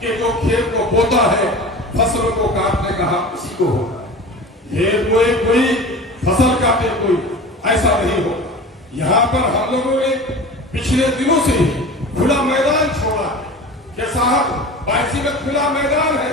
کہ جو کھیت کو بوتا ہے فصل کو کاٹنے کا حق اسی کو ہوتا ہے. کھیت بوئے کوئی فصل کاٹے کوئی، ایسا نہیں ہوتا. یہاں پر ہم لوگوں نے پچھلے دنوں سے ہی کھلا میدان چھوڑا ہے کہ صاحب بائیسی میں کھلا میدان ہے،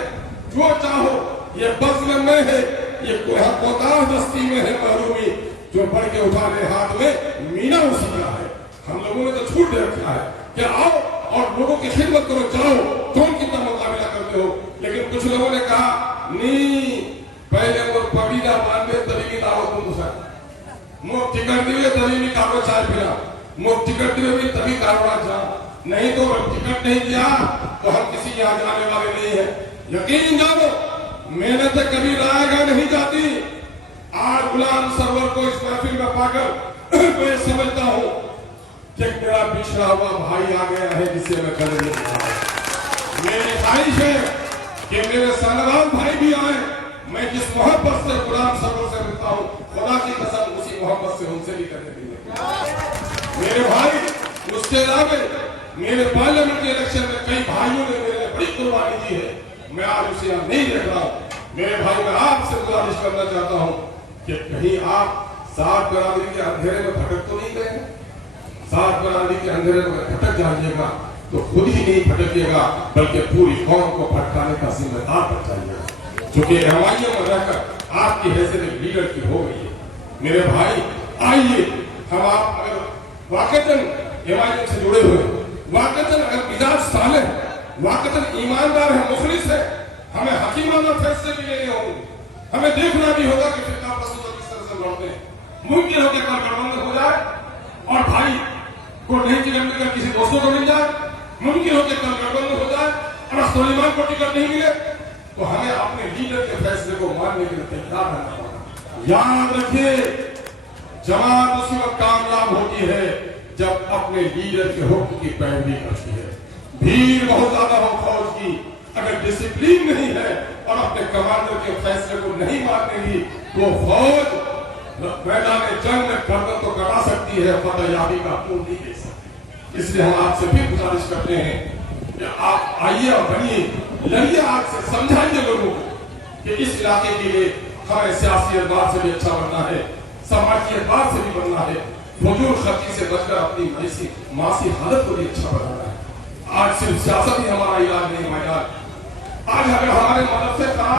جو چاہو. یہ بزم میں ہے، یہ کوتاہ دستی میں ہے محرومی، جو بڑھ کے اٹھا لے ہاتھ میں مینا اسی کا ہے. ہم لوگوں نے تو چھوٹ دے رکھا ہے کہ آؤ اور لوگوں کی خدمت کرو، جاؤ کون کتنا مقابلہ کرتے ہو. لیکن کچھ لوگوں نے کہا نہیں، پہلے وہ پبیلا باندھے تبھی کی دعوت کو دوسرا مفت ٹکٹ دیے تبھی بھی کارو چائے پیا، مفت ٹکٹ دیے بھی تبھی کاروبار جا، نہیں تو ٹکٹ نہیں دیا تو ہم کسی یہاں جانے والے نہیں ہیں. یقین جانو محنت کبھی رائے گاہ نہیں جاتی. آج غلام سرور کو اس محفل میں پا کر میں سمجھتا ہوں کہ میرا پچھڑا ہوا بھائی آ گیا ہے جسے میں قدر نہیں کرتا. میری خواہش ہے کہ میرے سالگان بھائی بھی آئیں. میں جس محبت سے غلام سرور سے ملتا ہوں، خدا کی قسم اسی محبت سے ان سے بھی کرنے دیں. میرے بھائی اس کے علاوہ میرے پارلیمنٹ کے الیکشن میں کئی بھائیوں نے میرے لیے بڑی قربانی دی ہے. میں آج اسے یہاں نہیں دیکھ رہا ہوں. میرے بھائی میں آپ سے گزارش کرنا چاہتا ہوں کہ کہیں آپ سات برادری کے اندھیرے میں بھٹک تو نہیں گئے. سات برادری کے اندھیرے میں بھٹک جائیے گا تو خود ہی نہیں بھٹکیے گا بلکہ پوری قوم کو بھٹکانے کا ذمہ دار بن جائیے گا، چونکہ احمدیوں میں رہ کر آپ کی حیثیت ایک لیڈر کی ہو گئی ہے. میرے بھائی آئیے، ہم آپ اگر واقعتاً احمدیوں سے جڑے ہوئے، واقعتاً اگر مزاج صالح ہے، واقعتاً ایماندار ہے، مخلص ہے، ہمیں حکیمانہ فیصلے بھی لینے ہوں گے. ہمیں دیکھنا بھی ہوگا کہ فرقہ پرستوں کس طرح سے لڑتے ہیں. ممکن ہو کہ کل گٹبندھن ہو جائے اور بھائی کو نہیں ٹکٹ مل کر کسی دوستوں کو مل جائے. ممکن ہو کہ کل گٹبندھن ہو جائے اور سلیمان کو ٹکٹ نہیں ملے تو ہمیں اپنے لیڈر کے فیصلے کو ماننے کے لیے تیار رہنا ہوگا. یاد رکھیے جماعت اسی وقت کامیاب ہوتی ہے جب اپنے لیڈر کے حکم کی پیروی کرتی ہے. بھیڑ بہت زیادہ ہو فوج کی، اگر ڈسپلین نہیں ہے اور اپنے کمانڈر کے فیصلے کو نہیں ماننے گی تو فوج میدان جنگ میں گردن تو کٹا سکتی ہے، فتح یابی کا منہ نہیں دے سکتی. اس لیے ہم آپ سے بھی گزارش کرتے ہیں کہ آپ آئیے اور بنیے، لڑیے، آج سے سمجھائیے لوگوں کو کہ اس علاقے کے لیے ہمیں سیاسی اعتبار سے بھی اچھا بننا ہے، سماجی اعتبار سے بھی بننا ہے، فضول خرچی سے بچ کر اپنی معاشی حالت کو بھی اچھا بنانا ہے. آج صرف سیاست ہی ہمارا علاج نہیں ہے. آج اگر ہمارے مدرسے خراب